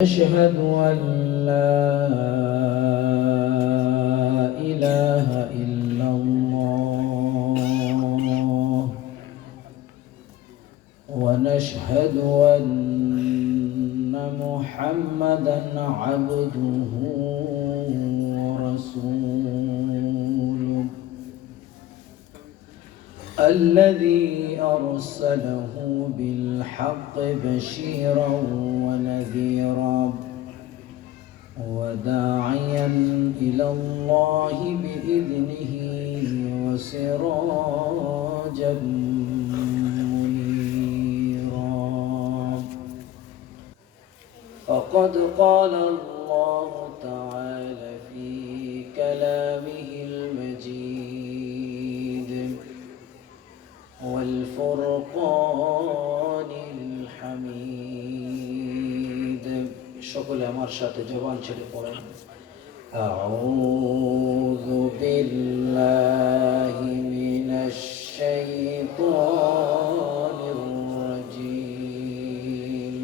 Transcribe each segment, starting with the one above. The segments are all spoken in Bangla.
أشهد أن لا إله إلا الله ونشهد أن محمدا عبده ورسوله الذي أرسله بالحق بشيرا ونذيرا وداعيا إلى الله بإذنه وسراجا منيرا فقد قال الله تعالى في كلامه المجيد والفرقان الحميد সকলে আমার সাথে জবান ছেড়ে পড়েন আউযু বিল্লাহি মিনাশ শাইতানির রাজীম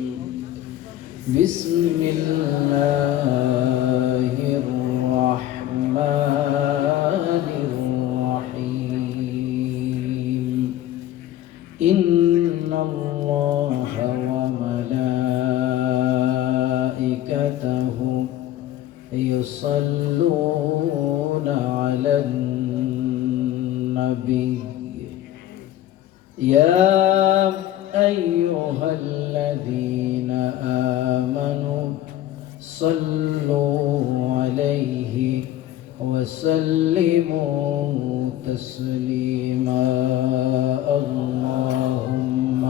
বিসমিল্লাহির রাহমানির إن الله وملائكته يصلون على النبي يا أيها الذين آمنوا صلوا عليه وسلموا تسليما اللهم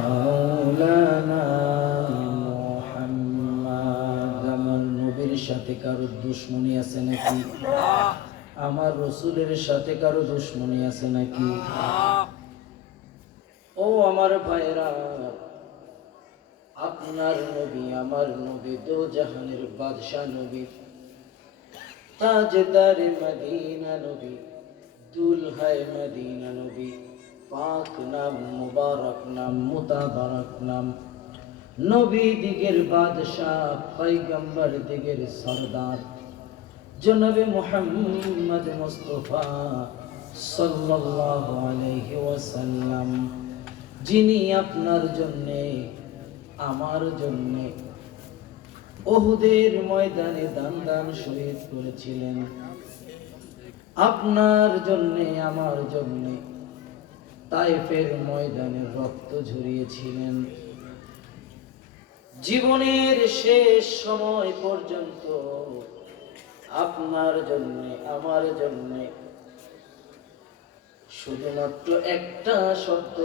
مولانا محمد আমার নবীর সাথে কারো দুশমনি আছে নাকি আমার রাসূলের সাথে কারো দুশমনি আছে নাকি ও আমার ভাইরা আপনার নবী আমার নবী দো জাহানের বাদশা নবী তাজদার মদিনা নবী দুলহায়ে মদিনা নবী পাক নাম মুবারক নাম মুতাবারক নাম নবী দিগের বাদশা পয়গম্বর দিগের সরদার জনাবে মুহাম্মদ মুস্তাফা সাল্লাল্লাহু আলাইহি ওয়াসাল্লাম যিনি আপনার জন্য আমার জন্য উহুদের ময়দানে দান শহীদ করেছিলেন আপনার জন্য আমার জন্য তায়েফের ময়দানে রক্ত ঝরিয়েছিলেন জীবনের শেষ সময় পর্যন্ত আপনার জন্য আমার জন্য শুধুমাত্র একটা শব্দ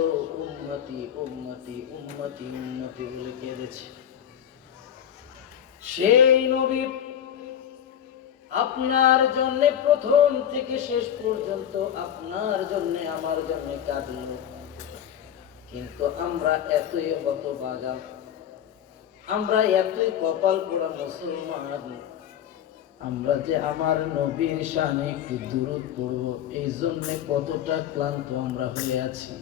উম্মতি উম্মতি উম্মতি উম্মতি বলে কেঁদেছে সেই নবী আপনার জন্য প্রথম থেকে শেষ পর্যন্ত আপনার জন্য আমার জন্য কাঁদল কিন্তু আমরা এতই হতভাগা আমরা এতই কপাল পোড়া মুসলমান আমরা যে আমার নবীর শানে একটু দুরূদ পড়ব এই জন্য কতটা ক্লান্ত আমরা হয়ে আছি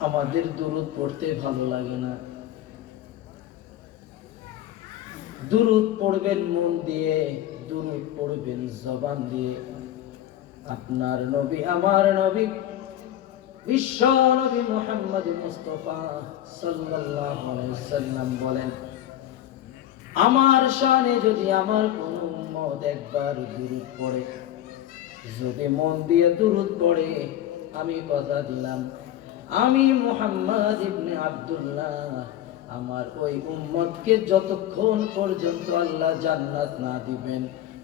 আমাদের দুরূদ পড়তে ভালো লাগে না দুরূদ পড়বেন মন দিয়ে দুরূদ পড়বেন জবান দিয়ে আপনার নবী আমার নবী বিশ্ব নবী মুহাম্মদ মুস্তাফা সাল্লাল্লাহু আলাইহি ওয়াসাল্লাম বলেন আমার শানে যদি আমার কোন উম্মত একবার দুরূদ পড়ে যদি মন দিয়ে দুরূদ পড়ে আমি কথা দিলাম আমি মুহাম্মদ ইবনে আব্দুল্লাহ আমার ওই উম্মতকে যতক্ষণ পর্যন্ত আল্লাহ জান্নাত না দিবেন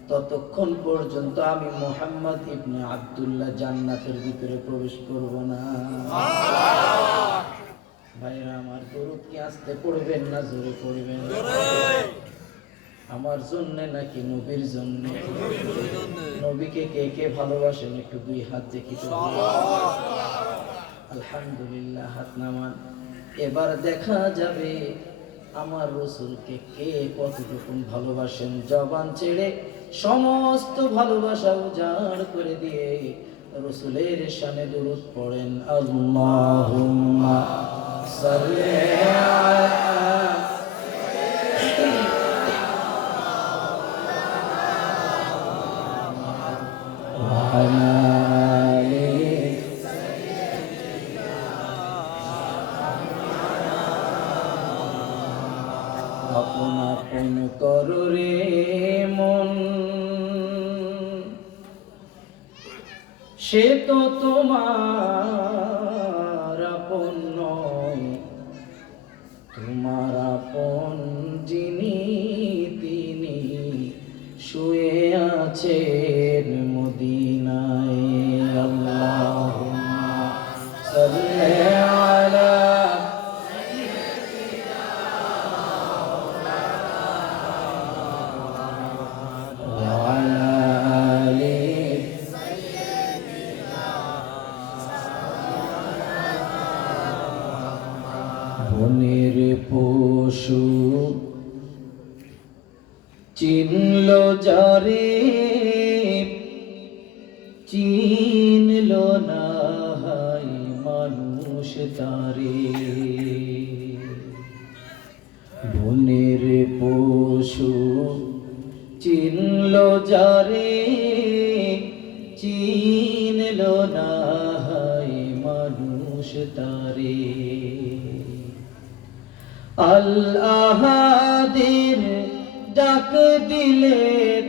ততক্ষণ পর্যন্ত আমি মুহাম্মদ ইবনে আব্দুল্লাহ জান্নাতের ভিতরে প্রবেশ করব না ভাইরা আমার দরুদ কি আস্তে পড়বেন না জোরে পড়বেন আমার জন্য নাকি নবীর জন্য নবীকে কে কে ভালোবাসেন একটু দুই হাত দেখি তো আলহামদুলিল্লাহ হাত নামান এবার দেখা যাবে আমার রসুলকে কে কতটুকু ভালোবাসেন? জবান ছেড়ে সমস্ত ভালোবাসা উজাড় করে দিয়ে রসুলের শানে দুরূদ পড়েন। আল্লাহুম্মা সাল্লি আলা আপন আপন করো রে মন, সে তো তোমার আপন নয়, তোমার আপন যিনি তিনি শুয়ে আছেন মদিনায়। আল্লাহুম্মা সাল্লি আলা বনের পশু চিনল যারে, চিনল না হাই মানুষ তারে। বনের পশু চিনল যারে, চিনল না হাই মানুষ তারে। আল আহাদের ডাক দিলে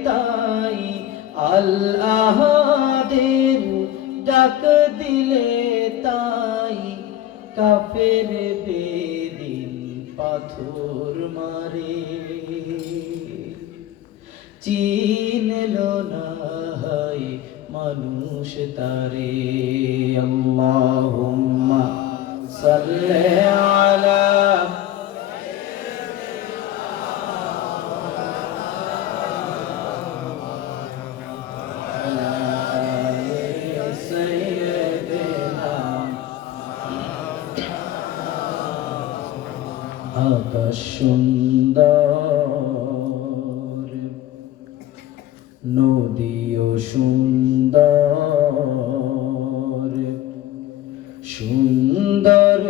তাই, আল আহাদের ডাক দিলে তাই, কাফের বেদিন পাথর মারে। চিনল না হাই মানুষ তারে। আল্লাহুম্মা সাল্লি আলা আকাশ সুন্দর, নদীও সুন্দর, সুন্দর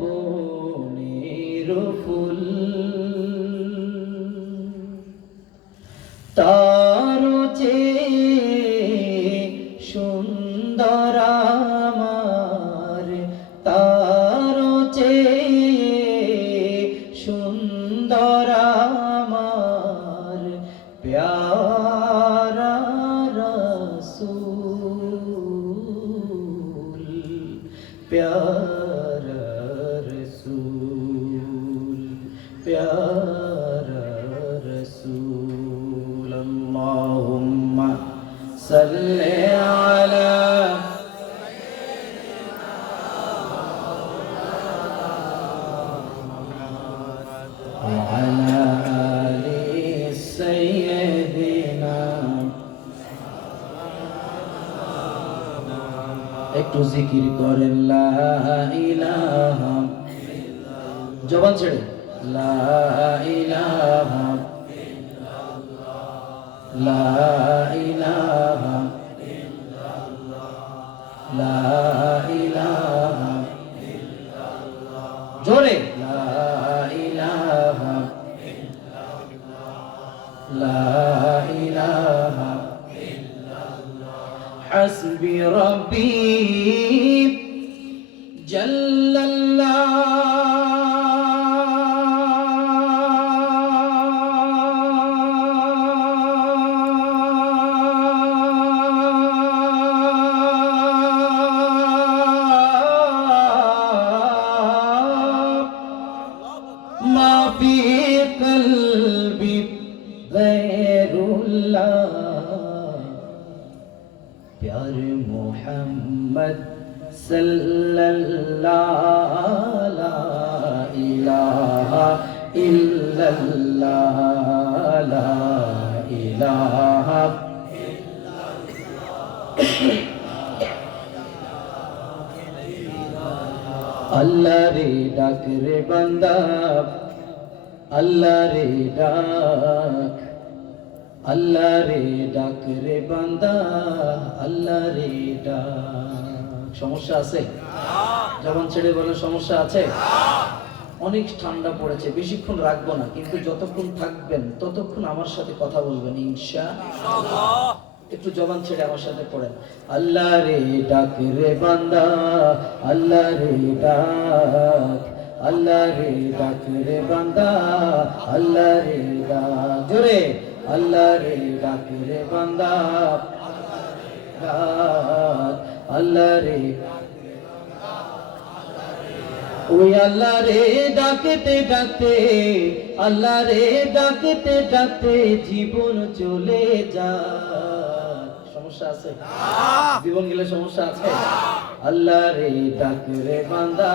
বনের ফুল, তার চেয়ে সুন্দর আমার, তার চেয়ে সুন্দর আমার প্যারা রাসূল, প্যারা রাসূল, প্যারা রাসূল। আল্লাহুম্মা সাল্লি আলা وعلى آل سيدنا। একটু জিকির করেন লা ইলাহা, জবান ছেড়ে লা ইলাহা, লা ইলাহা, লা ইলাহা, জোরে লা ইলাহা, লা ইলাহা হাসবি রব্বি জাল্লাল্লাহ। ما في قلبي غير الله، प्यारे मोहम्मद सल्लल्लाहु ला इलाहा इल्लल्लाह, ला इलाहा अल्लाह रे डाक रे बंदा, আল্লাহ রে ডাক, আল্লাহ রে ডাক রে বান্দা, আল্লাহ রে ডাক। সমস্যা আছে? জবান ছেড়ে বলে সমস্যা আছে? অনেক ঠান্ডা পড়েছে, বেশিক্ষণ রাখবো না, কিন্তু যতক্ষণ থাকবেন ততক্ষণ আমার সাথে কথা বলবেন ইনশাআল্লাহ। একটু জবান ছেড়ে আমার সাথে পড়েন, আল্লাহ রে ডাক রে বান্দা, আল্লাহ রে ডাক, আল্লাহ রে ডাক রে বান্দা, আল্লাহ রে ডাক। জোরে, আল্লাহ রে ডাক রে বান্দা, ডাক, আল্লাহ রে। ওই আল্লাহ রে ডাকতে ডাকতে, আল্লাহ রে ডাকতে ডাকতে জীবন চলে যায়। সমস্যা আছে? জীবন গেলে সমস্যা আছে? আল্লাহ রে ডাক রে বান্দা,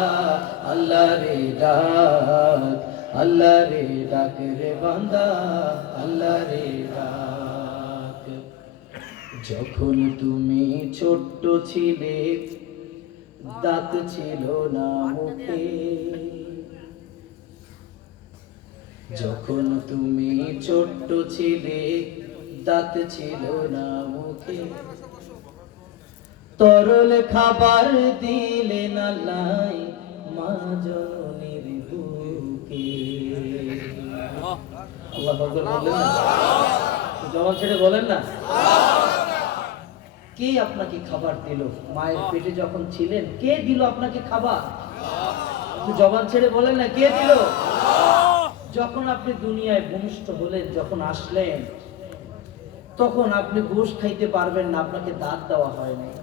আল্লাহ রে ডাক, আল্লাহ রে ডাক রে বান্দা, আল্লাহ রে ডাক। যখন তুমি ছোট্ট ছিলে, দাঁত ছিল না মুখে, যখন তুমি ছোট্ট ছিলে, দাঁত ছিল না মুখে, তরল খাবার দিলে না লাই মা জননীর বুকে। আল্লাহু আকবার বললেন না? জবান ছেড়ে বলেন না? কে আপনাকে খাবার দিল? মায়ের পেটে যখন ছিলেন কে দিল আপনাকে খাবার? জবান ছেড়ে বলেন না, কে দিল? যখন আপনি দুনিয়ায় ভূমিষ্ঠ হলেন, যখন আসলেন, তখন আপনি গোশ খাইতে পারবেন না, আপনাকে দাঁত দেওয়া হয় নাই।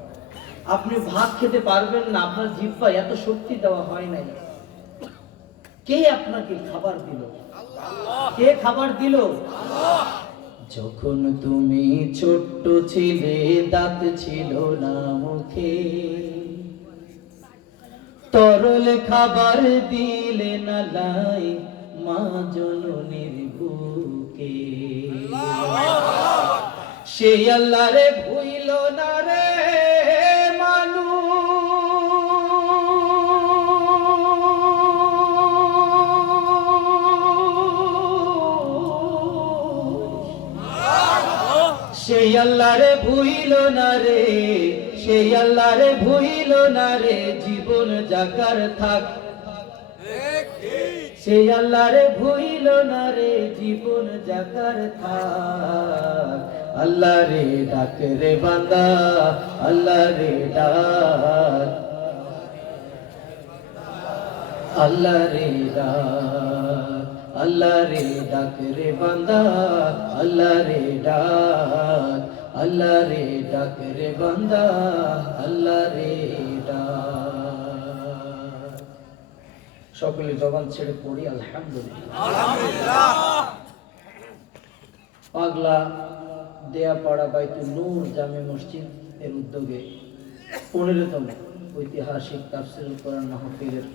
আপনি ভাত খেতে পারবেন না, আপনার জিহ্বায় এত শক্তি দেওয়া হয় নাই। কে আপনাকে খাবার দিল? কে খাবার দিল? যখন তুমি ছোট্ট ছিলে, দাঁত ছিল না মুখে, তরল খাবার দিলে না লাই মা জননীর বুকে। সেই আল্লাহ রে ভুইল না রে সেই আল্লাহ রে ভুইল না রে, সেই আল্লাহ রে ভুইল না রে, জীবন যাকার থাক। সেই আল্লাহ রে ভুইল না রে, জীবন যাকার থাক। আল্লাহ রে ডাক রে বান্দা, আল্লাহ রে ডাক, আল্লাহ রে ডাক, আল্লাহ রে ডাক রে বান্দা, আল্লাহ রে ডাক, আল্লাহ রে ডাক রে বান্দা, আল্লাহ রে ডাক। সকলে জবান ছেড়ে পড়ি আলহামদুলিল্লাহ। পাগলা দেয়াপাড়া বাইতুল নূর জামে মসজিদ এর উদ্যোগে 15তম ঐতিহাসিক তাফসীরুল কোরআন মাহফিলের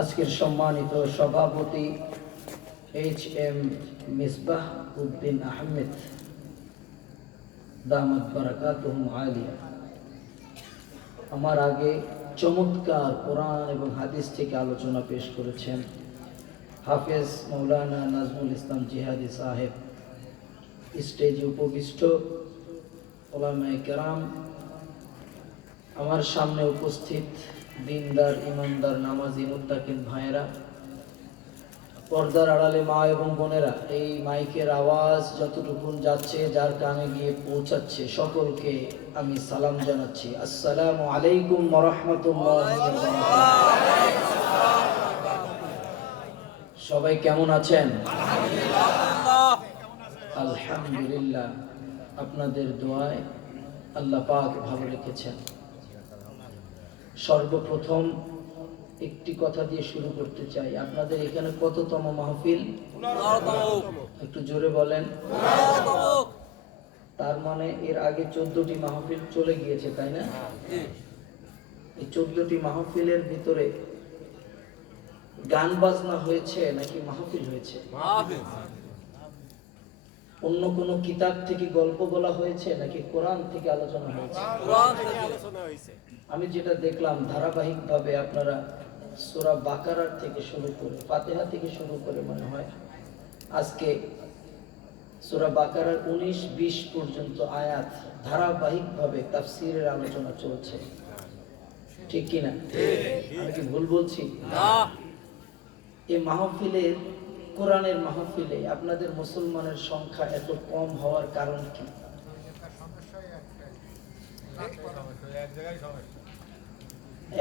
আজকের সম্মানিত সভাপতি HM মিসবাহ উদ্দিন আহমেদ দামাত বারাকাতুহুম আলিয়া আমার আগে চমৎকার কোরআন এবং হাদিস থেকে আলোচনা পেশ করেছেন হাফেজ মৌলানা নাজমুল ইসলাম জিহাদি সাহেব। স্টেজে উপবিষ্ট ওলামায়ে কেরাম, আমার সামনে উপস্থিত দিনদার ইমানদার নামাজি মুত্তাকিন ভাইয়েরা, পর্দার আড়ালে মা এবং বোনেরা, এই মাইকের আওয়াজ যতটুকুন যাচ্ছে, যার কানে গিয়ে পৌঁছাচ্ছে, সকলকে আমি সালাম জানাচ্ছি। আসসালামু আলাইকুম ওয়া রাহমাতুল্লাহি ওয়া বারাকাতুহু। সবাই কেমন আছেন? আলহামদুলিল্লাহ। আপনাদের দোয়ায় আল্লাহ পাক ভালো রেখেছেন। সর্বপ্রথম একটি কথা দিয়ে শুরু করতে চাই। আপনাদের এখানে কততম মাহফিল? একটু জোরে বলেন। তার মানে এর আগে 14টি মাহফিল চলে গিয়েছে, তাই না? এই 14টি মাহফিলের ভিতরে গান বাজনা হয়েছে নাকি মাহফিল হয়েছে? অন্য কোন কিতাব থেকে গল্প বলা হয়েছে নাকি কোরআন থেকে আলোচনা হয়েছে? আমি যেটা দেখলাম ধারাবাহিকভাবে আপনারা সূরা বাকারা থেকে শুরু করে, ফাতিহা থেকে শুরু করে মনে হয় আজকে সূরা বাকারার 19-20 পর্যন্ত আয়াত ধারাবাহিকভাবে তাফসীরের আলোচনা চলছে, ঠিক কি না? আমি কি ভুল বলছি? এই মাহফিলের, কোরআনের মাহফিলে আপনাদের মুসলমানের সংখ্যা এত কম হওয়ার কারণ কি?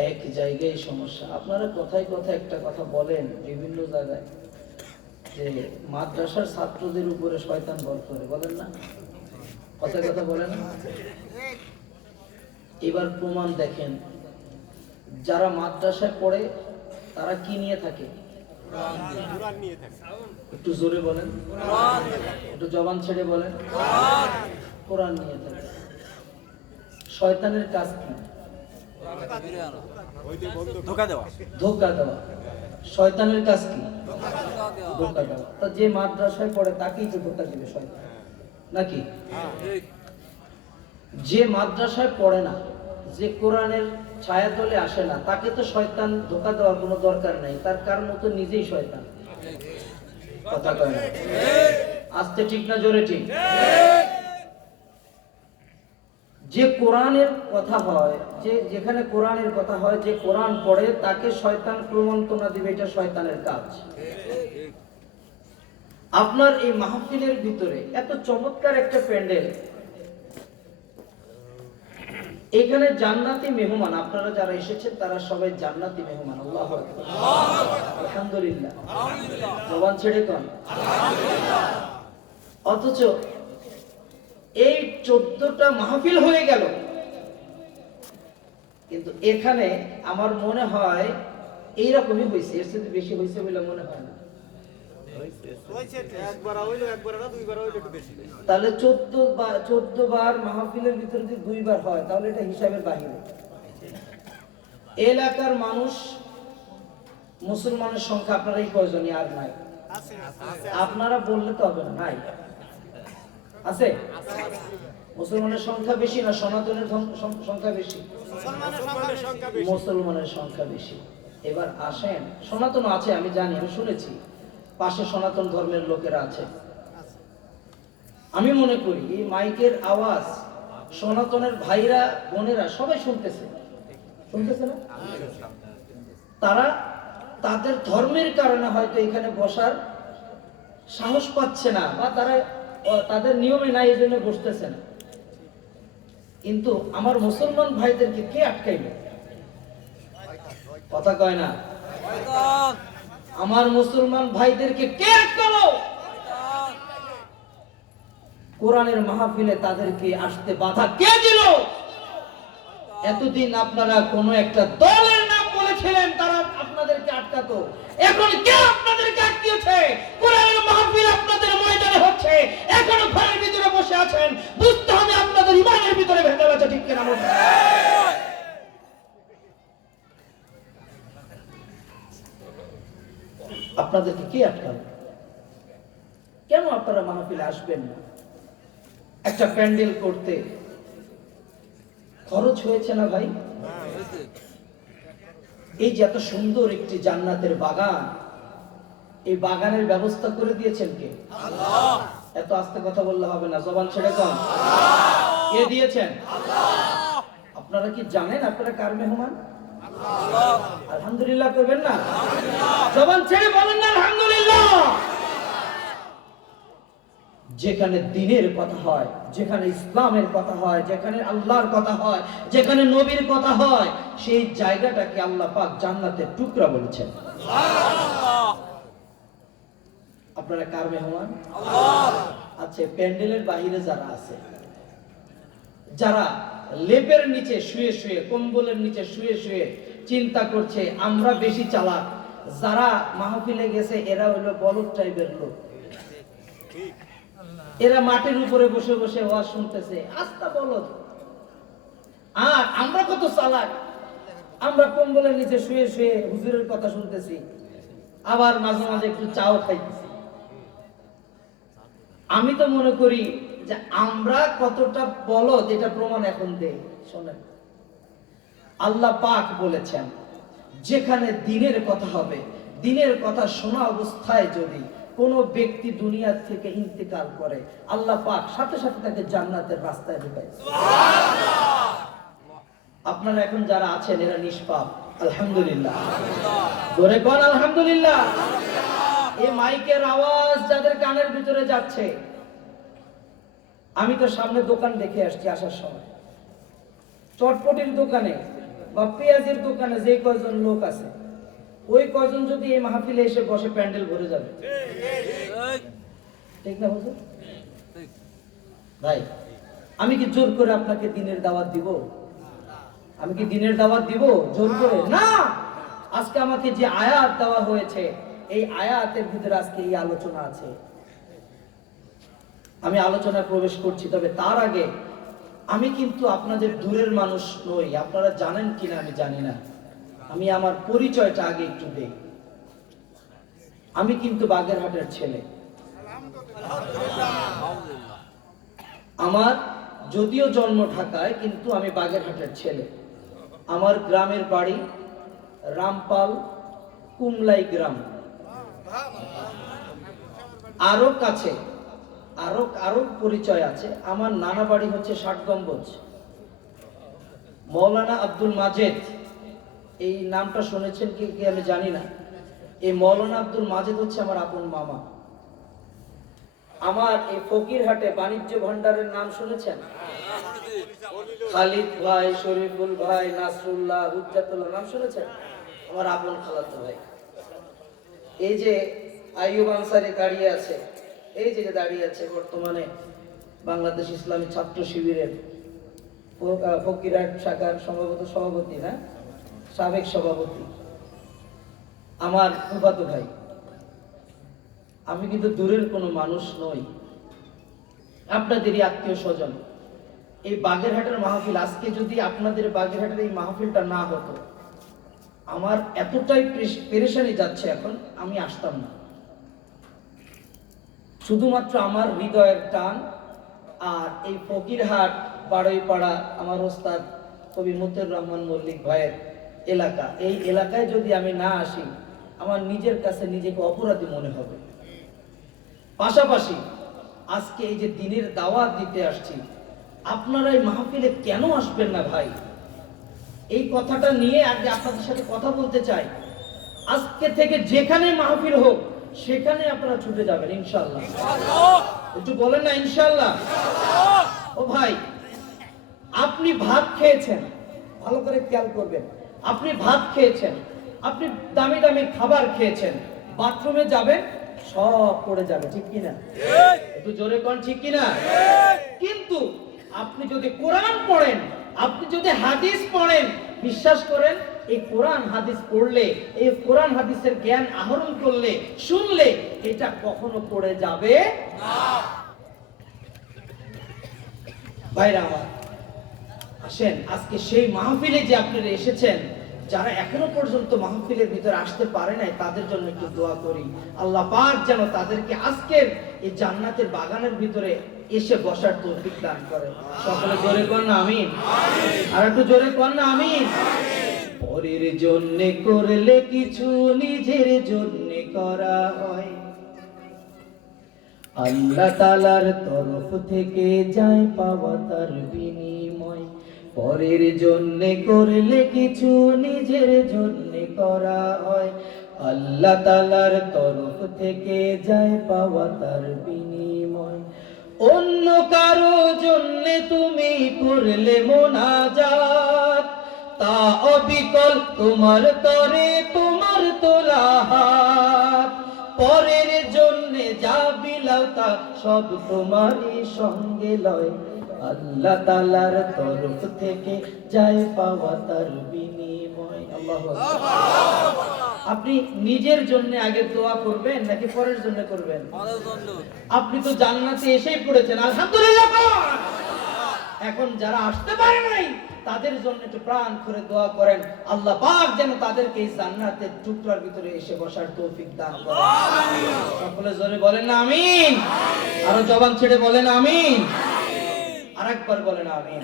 এক জায়গায় সমস্যা। আপনারা কথায় কথায় একটা কথা বলেন বিভিন্ন জায়গায় যে মাদ্রাসার ছাত্রদের উপরে শয়তান বল করে, বলেন না? কথায় কথা বলেন। এবার প্রমাণ দেখেন, যারা মাদ্রাসায় পড়ে তারা কি নিয়ে থাকে? একটু জোরে বলেন, একটু জবান ছেড়ে বলেন। কোরআন নিয়ে থাকে। শয়তানের কাজ কি? ধোঁকা দেওয়া। শয়তানের কাজ কি? ধোঁকা দেওয়া। তা যে মাদ্রাসায় পড়ে তাকেই তো ধোঁকা দিবে শয়তান, নাকি? যে মাদ্রাসায় পড়ে না, যে কোরআনের ছায়াতলে আসে না, তাকে তো শয়তান ধোঁকা দেওয়ার কোনো দরকার নাই, তার কার মতো নিজেই শয়তান। কথা কয় না? আস্তে ঠিক না জোরে ঠিক? যে কোরআনের কথা হয়, যে যেখানে কোরআনের কথা হয়, যে কোরআন পড়ে তাকে শয়তান প্রমন্ত্রণা দিবে, এটা শয়তানের কাজ। আপনার এই মাহফিলের ভিতরে এত চমৎকার একটা প্যান্ডেল, এখানে জান্নাতি মেহমান, আপনারা যারা এসেছেন তারা সবাই জান্নাতি মেহমান। আল্লাহু আকবার, আলহামদুলিল্লাহ, জবান ছেড়ে কোন। অথচ এই 14টা মাহফিল হয়ে গেল, কিন্তু এখানে আমার মনে হয় এইরকমই হয়েছে, এর চেয়ে বেশি হয়েছে বলে মনে হয় না। তাহলে 14 বার মাহফিলের ভিতরে যদি 2 বার হয় তাহলে এটা হিসাবের বাহিরে। এলাকার মানুষ, মুসলমানের সংখ্যা আপনারা এই কয়জনই? আর নাই? আপনারা বললে তো হবে না, নাই? আছে? মুসলমানের সংখ্যা বেশি না সনাতনের সংখ্যা বেশি? মুসলমানের সংখ্যা বেশি। এবার আসেন, সনাতন আছে আমি জানি, আমি শুনেছি পাশে সনাতন ধর্মের লোকেরা আছে। আমি মনে করি এই মাইকের আওয়াজ সনাতনের ভাইরা বোনেরা সবাই শুনতেছে, শুনতেছে না? তারা তাদের ধর্মের কারণে হয়তো এখানে বসার সাহস পাচ্ছে না, বা তারা তাদের নিয়মে নাই, এই জন্য বসতেছে না। কিন্তু আমার মুসলমান ভাইদেরকে কে আটকাইবে? কথা কয় না? আমার মুসলমান ভাইদেরকে কে আটকালো? কোরআনের মাহফিলে তাদেরকে আসতে বাধা কে দিল? এতদিন আপনারা কোন একটা দলের নাম বলেছিলেন, তারা আপনাদেরকে আটকাতো, এখন কে আপনাদেরকে আটকিয়েছে? কোরআনের মাহফিল আপনাদের ময়দানে হচ্ছে, এখনো ঘরের ভিতরে বসে আছেন, বুঝতে হবে আপনাদের ইমানের ভিতরে ভেজাল আছে, ঠিক কিনা? আপনাদেরকে কে আটকালো? কেন আপনারা মাহফিলে আসবেন না? একটা প্যান্ডেল করতে খরচ হয়েছে না ভাই? এই যে এত সুন্দর একটি জান্নাতের বাগান, এই বাগানের ব্যবস্থা করে দিয়েছেন কে? আল্লাহ। এত আস্তে কথা বললে হবে না, জবান ছেড়ে কন। কে দিয়েছেন? আল্লাহ। আপনারা কি জানেন আপনারা কার মেহমান? আল্লাহ। আলহামদুলিল্লাহ করবেন না? জবান ছেড়ে বলেন না আলহামদুলিল্লাহ। যেখানে দ্বীনের কথা হয়, যেখানে ইসলামের কথা হয়, যেখানে আল্লাহর কথা হয়, যেখানে নবীর কথা হয়, সেই জায়গাটাকে আল্লাহ পাক জান্নাতের টুকরা বলেছেন। সুবহানাল্লাহ। আপনারা কার মেহমান? আল্লাহ। আচ্ছা, প্যান্ডেলের বাইরে যারা আছে, যারা লেপের নিচে শুয়ে শুয়ে, কম্বলের নিচে শুয়ে শুয়ে চিন্তা করছে আমরা বেশি চালাক, যারা মাহফিলে গেছে এরা হলো বলদ টাইপের লোক, এরা মাটির উপরে বসে বসে ওয়াজ শুনতেছে, আস্তা বলদ। আর আমরা কত চালাক, আমরা কম্বলের নিচে শুয়ে শুয়ে হুজুরের কথা শুনতেছি, আবার মাঝে মাঝে একটু চাও খাইতেছি। আমি তো মনে করি যে আমরা কতটা বলদ এটা প্রমাণ এখন দেই। শোনেন, আল্লাহ পাক বলেছেন যেখানে দিনের কথা হবে, দিনের কথা শোনা অবস্থায় যদি কোনো ব্যক্তি দুনিয়া থেকে ইন্তেকাল করে, আল্লাহ পাক সাথে সাথে তাকে জান্নাতের রাস্তায় ঢুকায়। আপনারা এখন যারা আছেন এরা নিষ্পাপ, আলহামদুলিল্লাহ। ধরে কোন আলহামদুলিল্লাহ। এই মাইকের আওয়াজ যাদের কানের ভিতরে যাচ্ছে, আমি তো সামনে দোকান দেখে আসছি আসার সময়, চটপটির দোকানে বা পেঁয়াজের দোকানে যে কয়জন লোক আছে, ওই কয়জন যদি এই মাহফিলে এসে বসে প্যান্ডেল ভরে যাবে, ঠিক না হুজুর? ভাই, আমি কি জোর করে আপনাকে দিনের দাওয়াত দিব? আমি কি দিনের দাওয়াত দিব জোর করে? না। আজকে আমাকে যে আয়াত দেওয়া হয়েছে, এই আয়াতের ভিতরে আজকে এই আলোচনা আছে। আমি আলোচনায় প্রবেশ করছি, তবে তার আগে আমি কিন্তু আপনাদের দূরের মানুষ নই। আপনারা জানেন কিনা আমি জানি না, আমি আমার পরিচয়টা আগে একটু দেই। আমি কিন্তু বাগেরহাটের ছেলে। আমার যদিও জন্ম ঢাকায়, কিন্তু আমি বাগেরহাটের ছেলে। আমার গ্রামের বাড়ি রামপাল কুমলাই গ্রাম, আরো কাছে আরো পরিচয় আছে। আমার নানা বাড়ি হচ্ছে 60 গম্বুজ। মৌলানা আব্দুল মাজেদ, এই নামটা শুনেছেন কি আমি জানি না। এই মৌলানা আব্দুল মাজেদ হচ্ছে আমার আপন মামা। আমার এই ফকিরহাটে বাণিজ্য ভান্ডারের নাম শুনেছেন? খালিদ ভাই, শরীফুল ভাই, নাসরুল্লাহ, হুজ্জাতুল্লাহ নাম শুনেছেন? আমার আপন খালাতো ভাই। এই যে আইয়ুব আনসারী দাঁড়িয়ে আছে, এই যে দাঁড়িয়ে আছে বর্তমানে বাংলাদেশ ইসলামী ছাত্র শিবিরের ফকিরহাট শাখার সম্ভবত সভাপতি, না সাবেক সভাপতি, আমার ফুফাতো ভাই। আমি কিন্তু দূরের কোনো মানুষ নই, আপনাদেরই আত্মীয় স্বজন। এই বাগেরহাটের মাহফিল, আজকে যদি আপনাদের বাগেরহাটের এই মাহফিলটা না হতো, আমার এতটাই পেরেশানি যাচ্ছে এখন, আমি আসতাম না। শুধুমাত্র আমার হৃদয়ের টান আর এই ফকিরহাট বাড়ইপাড়া আমার ওস্তাদ কবি মতিউর রহমান মল্লিক ভাইয়ের এলাকা, এই এলাকায় যদি আমি না আসি, আমার নিজের কাছে নিজেকে অপরাধী মনে হবে। পাশাপাশি আজকে এই যে দিনের দাওয়াত দিতে আসছি, আপনারা এই মাহফিলে কেন আসবেন না ভাই? এই কথাটা নিয়ে আগে আপনাদের সাথে কথা বলতে চাই। আজকে থেকে যেখানে মাহফিল হোক সেখানে আপনারা ছুটে যাবেন ইনশাআল্লাহ। একটু বলেন না ইনশাআল্লাহ। ও ভাই, আপনি ভাত খেয়েছেন, ভালো করে খেয়াল করবেন। আপনি ভাত খেয়েছেন, আপনি দামি দামি খাবার খেয়েছেন, বাথরুমে যাবেন, সব পড়ে যাবে, ঠিক কিনা? একটু জোরে কোন ঠিক কিনা? কিন্তু আপনি যদি কোরআন পড়েন, আপনি যদি হাদিস পড়েন, বিশ্বাস করেন এই কোরআন হাদিস পড়লে, এই কোরআন হাদিসের জ্ঞান আহরণ করলে, শুনলে, এটা কখনো পড়ে যাবে না। ভাইরা আমার, আসেন আজকে সেই মাহফিলে যে আপনারা এসেছেন, যারা এখনো পর্যন্ত মাহফিলের ভিতরে আসতে পারে নাই, তাদের জন্য একটু দোয়া করি। আল্লাহ পাক যেন তাদেরকে আজকের এই জান্নাতের বাগানের ভিতরে এসে বসার তৌফিক দান করে। সকলে জোরে কর না আমিন। আর একটু জোরে কর না আমিন। পরের জন্য করলে কিছু নিজের জন্য করা হয়, আল্লাহ তাআলার তরফ থেকে যায় পাওয়া তার বিনিময়। পরের জন্য করলে কিছু নিজের জন্য করা হয়, আল্লাহ তাআলার তরফ থেকে যায় পাওয়া তার বিনিময়। অন্য কারো জন্য তুমি করলে মোনাজাত, তা অবিকল তোমার তরে তোমার তোলা হাত। পরের জন্য যা বিলাও তা সব তোমারই সঙ্গে লয়, আল্লাহ তাআলার তরফ থেকে যায় পাওয়া তার বিনিময়। আল্লাহু আকবার। আপনি নিজের জন্য আগে দোয়া করবেন নাকি পরের জন্য করবেন? আপনি তো জান্নাতে এসেই পড়েছেন, আলহামদুলিল্লাহ। এখন যারা আসতে পারে নাই, তাদের জন্য একটু প্রাণ করে দোয়া করেন, আল্লাহ পাক যেন তাদেরকে এই জান্নাতের টুকরার ভিতরে এসে বসার তৌফিক দান করেন। সকলে জোরে বলেন না আমিন। আরো জবান ছেড়ে বলেন আমিন। আরেকবার বলেন আমিন।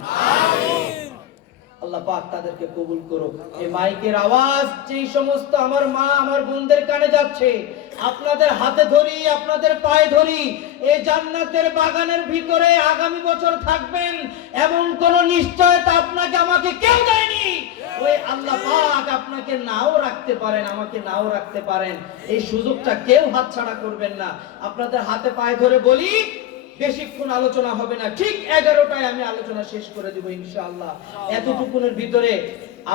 আল্লাহ পাক তাদেরকে কবুল করুক। এই মাইকের আওয়াজ যেই সমস্ত আমার মা আমার বোনদের কানে যাচ্ছে, আপনাদের হাতে ধরি, আপনাদের পায়ে ধরি, এই জান্নাতের বাগানের ভিতরে আগামী বছর থাকবেন এমন কোন নিশ্চয়তা আপনাকে আমাকে কেউ দেয়নি। ওই আল্লাহ পাক আপনাকে নাও রাখতে পারেন, আমাকে নাও রাখতে পারেন। এই সুযোগটা কেউ হাতছাড়া করবেন না। আপনাদের হাতে পায়ে ধরে বলি, বেশিক্ষণ আলোচনা হবে না, ঠিক 11টায় আমি আলোচনা শেষ করে দেব ইনশাআল্লাহ। এতটুকুনের ভিতরে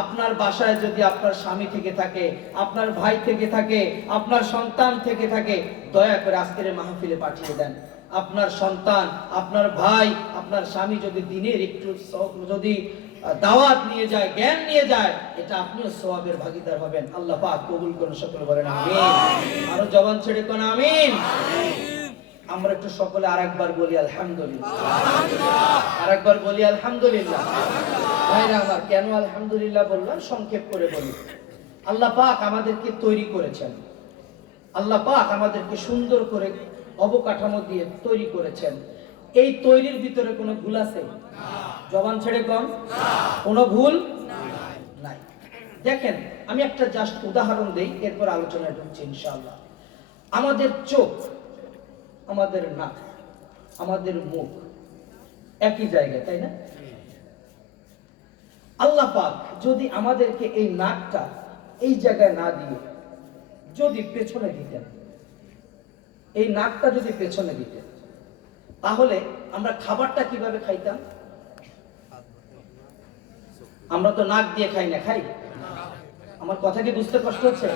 আপনার বাসায় যদি আপনার স্বামী থেকে থাকে, আপনার ভাই থেকে থাকে, আপনার সন্তান থেকে থাকে, দয়া করে আজকের মাহফিলে পাঠিয়ে দেন। আপনার সন্তান, আপনার ভাই, আপনার স্বামী যদি দিনের একটু যদি দাওয়াত নিয়ে যায়, জ্ঞান নিয়ে যায়, এটা আপনিও সওয়াবের ভাগীদার হবেন। আল্লাহ পাক কবুল করুন, সকলে বলেন আমিন। আরো জবান ছেড়ে কোন আমিন। আমরা একটু সকলে আরেকবার বলি আলহামদুলিল্লাহ, আরেকবার বলি আলহামদুলিল্লাহ। ভাইরা আমার, কেন আলহামদুলিল্লাহ বললাম সংক্ষেপ করে বলি। আল্লাহ পাক আমাদেরকে তৈরি করেছেন, আল্লাহ পাক আমাদেরকে সুন্দর করে অবকাঠামো দিয়ে তৈরি করেছেন। এই তৈরির ভিতরে কোনো ভুল আছে? জবান ছেড়ে কোন কোনো ভুল নাই। দেখেন, আমি একটা জাস্ট উদাহরণ দেই, এরপর আলোচনায় ঢুকছি ইনশাআল্লাহ। আমাদের চোখ, আমাদের নাক, আমাদের মুখ একই জায়গায়, তাই না? আল্লাহ পাক যদি আমাদেরকে এই নাকটা এই জায়গায় না দিয়ে যদি পেছনে দিতেন, এই নাকটা যদি পেছনে দিতেন, তাহলে আমরা খাবারটা কিভাবে খাইতাম? আমরা তো নাক দিয়ে খাই না, খাই? আমার কথা কি বুঝতে কষ্ট হচ্ছে?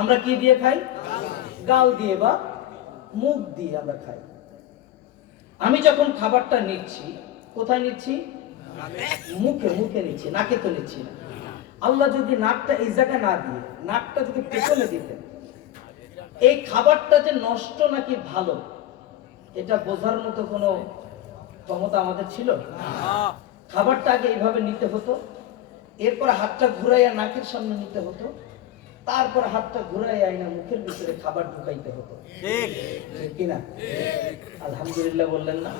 আমরা কি দিয়ে খাই? গাল দিয়ে বা মুখ দিয়ে আমরা খাই। আমি যখন খাবারটা নিচ্ছি, কোথায় নিচ্ছি? মুখে, মুখে নিচ্ছি, নাকে তো নিচ্ছি না। আল্লাহ যদি নাকটা এই জায়গায় না দিয়ে নাকটা যদি পেছনে দিতেন, এই খাবারটা যে নষ্ট নাকি ভালো, এটা বোঝার মতো কোনো ক্ষমতা আমাদের ছিল? খাবারটা আগে এইভাবে নিতে হতো, এরপর হাতটা ঘুরাইয়া নাকের সামনে নিতে হতো, তারপর হাতটা ঘুরাইয়া আইনা মুখের ভিতরে খাবার ঢুকাইতে হতো, ঠিক কিনা? আলহামদুলিল্লাহ বললেন না?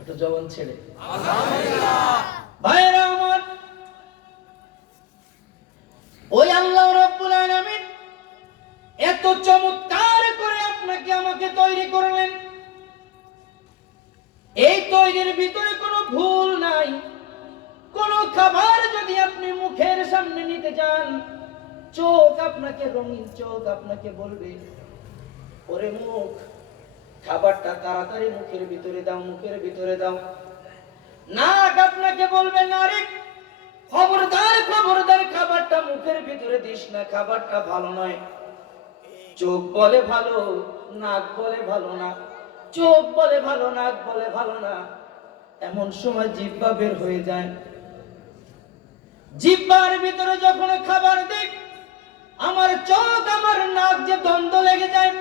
এটা জবান ছেড়ে ভাইরা আমার, ওই আল্লাহ রাব্বুল আলামিন এত চমৎকার করে আপনাকে আমাকে তৈরি করলেন, এই তৈরির ভিতরে কোনো ভুল নাই। কোন খাবার যদি আপনি মুখের সামনে নিতে যান, চোখ আপনাকে, রঙিন চোখ আপনাকে বলবে, ওরে মুখ, খাবারটা তাড়াতাড়ি মুখের ভিতরে দাও, মুখের ভিতরে দাও। নাক আপনাকে বলবে, না রে, খবরদার খবরদার, খাবারটা মুখের ভিতরে দিস না, খাবারটা ভালো নয়। চোখ বলে ভালো, নাক বলে ভালো না। চোখ বলে ভালো, নাক বলে ভালো না। এমন সময় জিহ্বা বের হয়ে যায়। জিহ্বার ভিতরে যখন খাবার দেখ, আমার চোখ আমার নাক যে দ্বন্দ্ব লেগে যায়,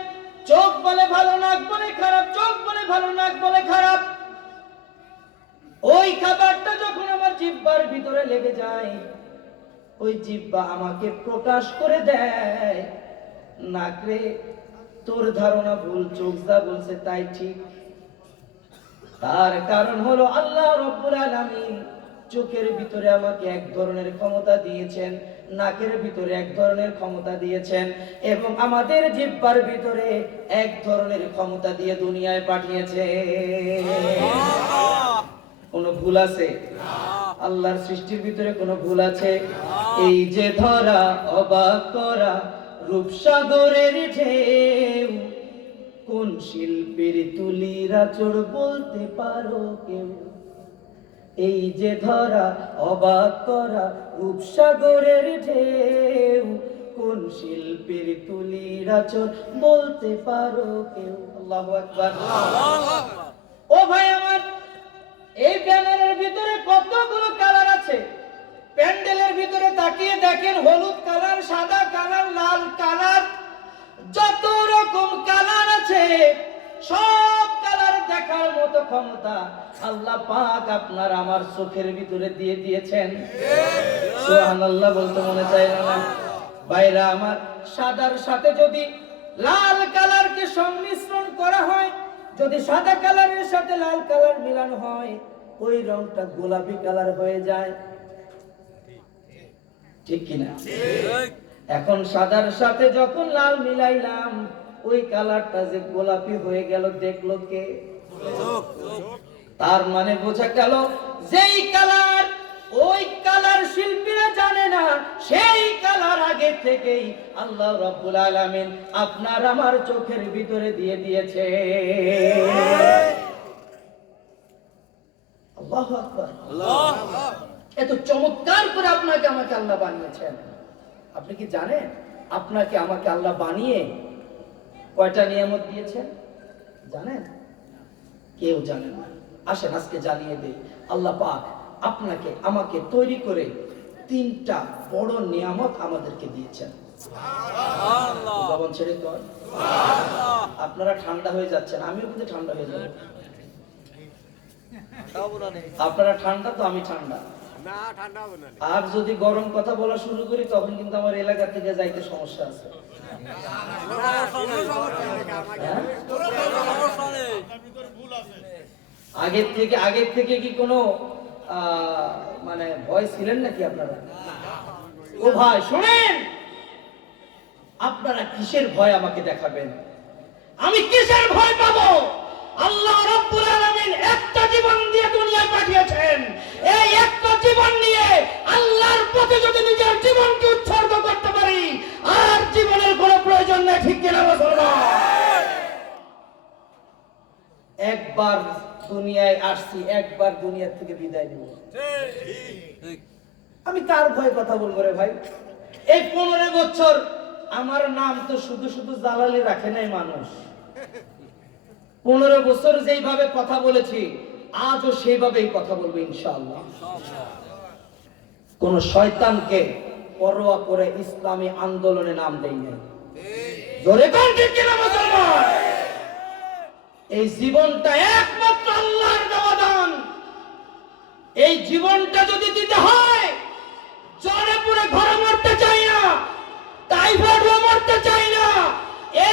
চোখ বলে ভালো, নাক বলে খারাপ, চোখ বলে ভালো, নাক বলে খারাপ। ওই খাবারটা যখন আমার জিহ্বার ভিতরে লেগে যায়, ওই জিহ্বা আমাকে প্রকাশ করে দেয়, নাক রে, তোর ধারণা ভুল, চোখ যা বলছে তাই ঠিক। তার কারণ হলো আল্লাহ রাব্বুল আলামিন চোখের ভিতরে আমাকে এক ধরনের ক্ষমতা দিয়েছেন, নাকের ভিতরে এক ধরনের ক্ষমতা দিয়েছেন, এবং আমাদের জিহ্বার ভিতরে এক ধরনের ক্ষমতা দিয়ে দুনিয়ায় পাঠিয়েছে। কোনো ভুল আছে? আল্লাহর সৃষ্টির ভিতরে কোনো ভুল আছে? এই যে ধরা অবাক করা রূপসাগরের ঢেউ, কোন শিল্পীর তুলির আঁচড় বলতে পারো কেউ? এই যে ধরা অবাক করা রূপসাগরের ঢেউ, কোন শিল্পীর তুলির আঁচড় বলতে পারো কেউ? আল্লাহু আকবার। ও ভাই আমার, এই ব্যানারের ভিতরে কতগুলো কালার আছে। প্যান্ডেলের ভিতরে তাকিয়ে দেখেন, হলুদ কালার, সাদা কালার, লাল কালার, যত রকম কালার আছে, সব কালার দেখার মতো ক্ষমতা আল্লাহ পাক আপনার আমার চোখের ভিতরে দিয়ে দিয়েছেন। সুবহানাল্লাহ বলতে মনে চায় না? ভাইরা আমার, সাদার সাথে যদি লাল কালারকে সংমিশ্রণ করা হয়, যদি সাদা কালারের সাথে লাল কালার মিলানো হয়, ওই রংটা গোলাপি কালার হয়ে যায়, ঠিক কিনা? এখন সাদার সাথে যখন লাল মিলাইলাম, ওই কালারটা যে গোলাপি হয়ে গেল দেখলো কে? তার মানে বোঝা গেল যেই কালার ওই কালার শিল্পীরা জানে না, সেই কালার আগে থেকেই আল্লাহ রাব্বুল আলামিন আপনার আমার চোখের ভিতরে দিয়ে দিয়েছে। আল্লাহু আকবার, আল্লাহ। এত চমৎকার করে আপনাকে আমাকে আল্লাহ বানিয়েছেন। আপনি কি জানেন আপনাকে আমাকে আল্লাহ বানিয়ে কয়টা নিয়ামত দিয়েছেন? জানেন? কেউ জানে না। আসেন আজকে জানিয়ে দেই। আল্লাহ পাক আপনাকে আমাকে তৈরি করে 3টা বড় নিয়ামত আমাদেরকে দিয়েছেন। সুবহানাল্লাহ। জবান ছেড়ে কর সুবহানাল্লাহ। আপনারা ঠান্ডা হয়ে যাচ্ছেন, আমিও কিন্তু ঠান্ডা হয়ে যাব। আপনারা ঠান্ডা তো আমি ঠান্ডা না, ঠান্ডা হবে না। আর যদি গরম কথা বলা শুরু করি তখন কিন্তু আমার এলাকা থেকে যাইতে সমস্যা আছে। আগের থেকে কি কোনো মানে ভয় ছিলেন নাকি আপনারা? ও ভাই শুনেন, আপনারা কিসের ভয় আমাকে দেখাবেন? আমি কিসের ভয় পাবো? আল্লাহ রাব্বুল আলামিন একটা জীবন দিয়ে দুনিয়ায় পাঠিয়েছেন। এই একটা জীবন নিয়ে আল্লাহর পথে যদি নিজের জীবনকে উৎসর্গ করতে পারি, আর জীবনের কোনো প্রয়োজন নেই, ঠিক কিনা মুসলমান? একবার দুনিয়ায় আসছি, একবার দুনিয়া থেকে বিদায় নেব। আমি কার ভয়ে কথা বলবো রে ভাই? এই 15 বছর আমার নাম তো শুধু শুধু জালালি রাখে নাই মানুষ। 15 বছর যেইভাবে কথা বলেছি, আজও সেইভাবেই কথা বলবো ইনশাআল্লাহ। কোন শয়তানকে পরোয়া করে ইসলামী আন্দোলনে নাম দেই নাই। জোরে কোন ঠিক কিনা মুসলমান? এই জীবনটা একমাত্র আল্লাহর দেওয়া দান। এই জীবনটা যদি দিতে হয়, জ্বরে পুরে ঘরে মরতে চাই না, টাইফয়েডে মরতে চাই না,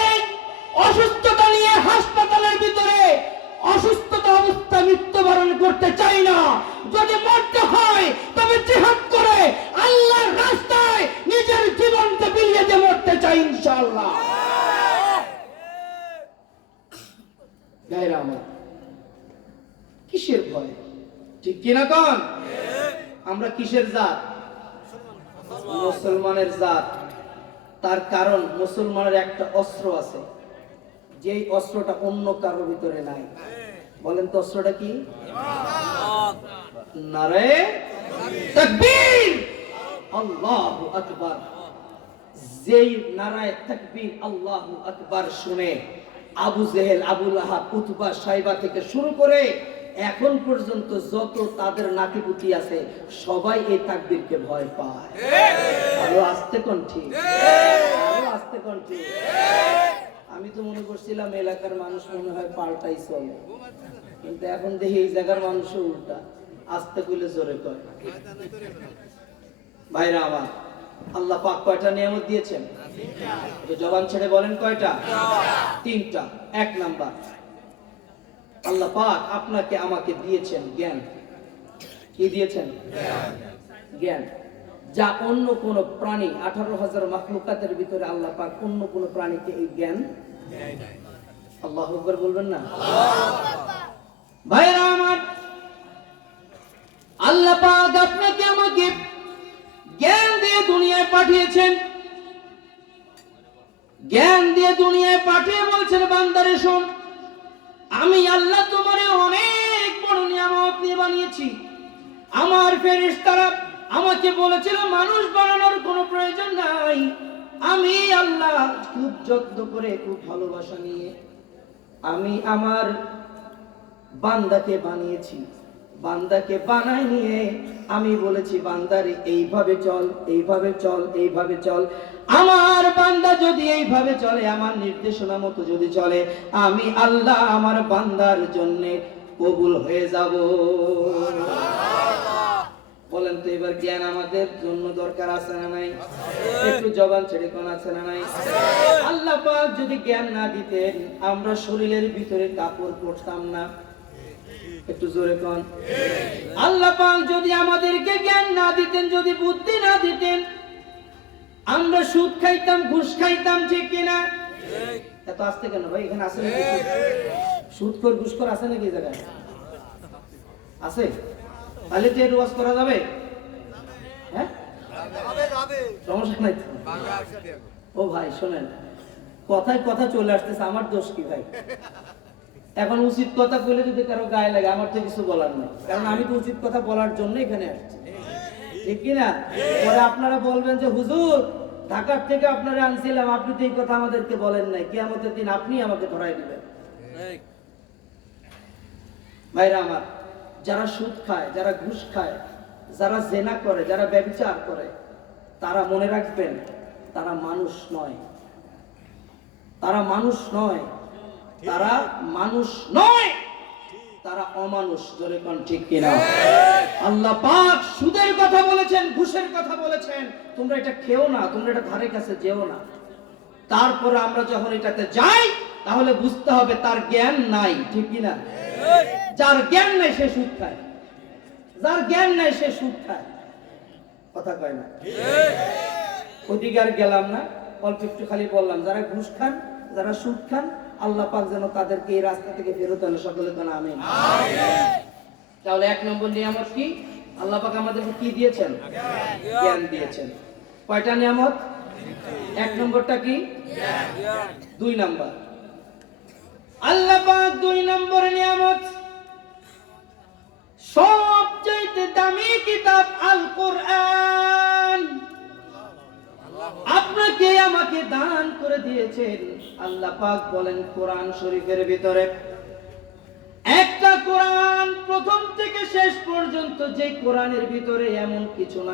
এই অসুস্থতা নিয়ে হাসপাতালের ভিতরে অসুস্থতা অবস্থায় মৃত্যুবরণ করতে চাই না। যদি মরতে হয় তবে জিহাদ করে আল্লাহর রাস্তায় নিজের জীবনকে বিলিয়ে দিয়ে মরতে চাই ইনশাআল্লাহ। কিসের ভয়? ঠিক কিনা কোন? আমরা কিসের জাত? মুসলমানের জাত। তার কারণ মুসলমানের একটা অস্ত্র আছে, যেই অস্ত্রটা অন্য কারোর ভিতরে নাই। বলেন তো অস্ত্রটা কি? নারে তাকবীর, আল্লাহু আকবার। যেই নারায়ে তাকবীর আল্লাহু আকবার শুনে আবু জেহেল, আবু লাহাব, উতবা, সাইবা থেকে শুরু করে এখন পর্যন্ত যত তাদের নাতিপুতি আছে সবাই এই তাকবীরকে ভয় পায়। আরো আস্তে কোন ঠিক, আরো আস্তে কোন ঠিক। আমি তো মনে করছিলাম এলাকার মানুষ মনে হয় পাল্টাই চলে, কিন্তু এখন দেখি এই জায়গার মানুষও উল্টা, আস্তে কইলে জোরে কয়। ভাইরা আমার, আল্লাহ পাক কয়টা নিয়ামত দিয়েছেন? জবান ছেড়ে বলেন কয়টা? 3টা। 1 নাম্বার, আল্লাহ পাক আপনাকে আমাকে দিয়েছেন জ্ঞান। কি দিয়েছেন? জ্ঞান। যা অন্য কোন প্রাণী 18,000 মাখলুকাতের ভিতরে আল্লাহ পাক অন্য কোন প্রাণীকে এই জ্ঞান দেয় নাই। আল্লাহু আকবার বলবেন না? ভাইরা আমার, আল্লাহ পাক আপনাকে আমাকে জ্ঞান দিয়ে দুনিয়ায় পাঠিয়েছেন। জ্ঞান দিয়ে দুনিয়ায় পাঠিয়ে বলছেন, বান্দারে শোন, আমি আল্লাহ তোমারে অনেক বড় নিয়ামত নিয়ে বানিয়েছি। আমার ফেরেশতারা আমাকে বলেছিল মানুষ বানানোর কোনো প্রয়োজন নাই। আমি আল্লাহ খুব যত্ন করে, খুব ভালোবাসা নিয়ে আমি আমার বান্দাকে বানিয়েছি। বান্দাকে বানাই নিয়ে আমি বলেছি, বান্দারে এইভাবে চল, এইভাবে চল, এইভাবে চল। আমার বান্দা যদি এইভাবে চলে, আমার নির্দেশনা মতো যদি চলে, আমি আল্লাহ আমার বান্দার জন্য কবুল হয়ে যাব। বলেন তো এবার জ্ঞান আমাদের জন্য দরকার আছে না নাই? একটু জবান ছেড়ে কোন আছে না নাই? আল্লাহ পাক যদি জ্ঞান না দিতেন আমরা শরীরের ভিতরে কাপড় পরতাম না। একটু জোরে কোন। আল্লাহ পাক যদি আমাদেরকে জ্ঞান না দিতেন, যদি বুদ্ধি না দিতেন, আমরা সুদ খাইতাম, ঘুষ খাইতাম, ঠিক কিনা? এত আসতে কেন ভাই? এখানে আছে নাকি সুদ কর ঘুষ কর? আছে নাকি এই জায়গায়? আছে? তাহলে তো ওয়াজ করা যাবে? হ্যাঁ, সমস্যা নাই। ও ভাই শোনেন, কথায় কথা চলে আসতেছে, আমার দোষ কি ভাই? এখন উচিত কথা বলে যদি কারো গায়ে লাগে, আমার তো কিছু বলার নেই, কারণ আমি তো উচিত কথা বলার জন্য এখানে আসছি, ঠিক কিনা? পরে আপনারা বলবেন যে হুজুর ঢাকার থেকে আপনারা আনছিলাম, আপনি তো এই কথা আমাদেরকে বলেন নাই, কিয়ামতের দিন আপনি আমাকে ধরাই দিবেন। ভাইরা আমার, যারা সুদ খায়, যারা ঘুষ খায়, যারা জেনা করে, যারা ব্যভিচার করে, তারা মনে রাখবেন, তারা মানুষ নয়, তারা মানুষ নয়, তারা মানুষ নয়, তারা অমানুষ। জোরে কোন ঠিক কিনা? আল্লাহ পাক সুদের কথা বলেছেন, ঘুষের কথা বলেছেন, তোমরা এটা খেও না, তোমরা এটা ধারে কাছে যেও না। তারপরে আমরা যখন এটাতে যাই, তাহলে বুঝতে হবে তার জ্ঞান নাই, ঠিক কিনা? যার জ্ঞান নাই সে সুদ খায়, যার জ্ঞান নাই সে সুদ খায়। কথা কয় না? অধিকার গেলাম না, অল্প একটু খালি বললাম, যারা ঘুষ খান, যারা সুদ খান, আল্লাহ পাক যেন তাদেরকে এই রাস্তা থেকে ফেরত আনে, সকলে কোন আমিন। তাহলে এক নম্বর নিয়ামত কি? আল্লাহ পাক আমাদেরকে কি দিয়েছেন? জ্ঞান দিয়েছেন। কয়টা নিয়ামত? এক নম্বরটা কি? দুই নম্বর, আল্লাহ পাক দুই নম্বর নিয়ামত, সবচেয়ে দামি কিতাব আল কোরআন আপনাকে আমাকে দান করে দিয়েছেন। আল্লাহ পাক বলেন কোরআন শরীফের ভিতরে একটা কোরআন প্রথম থেকে শেষ পর্যন্ত, যে কোরআনের ভিতরে এমন কিছু না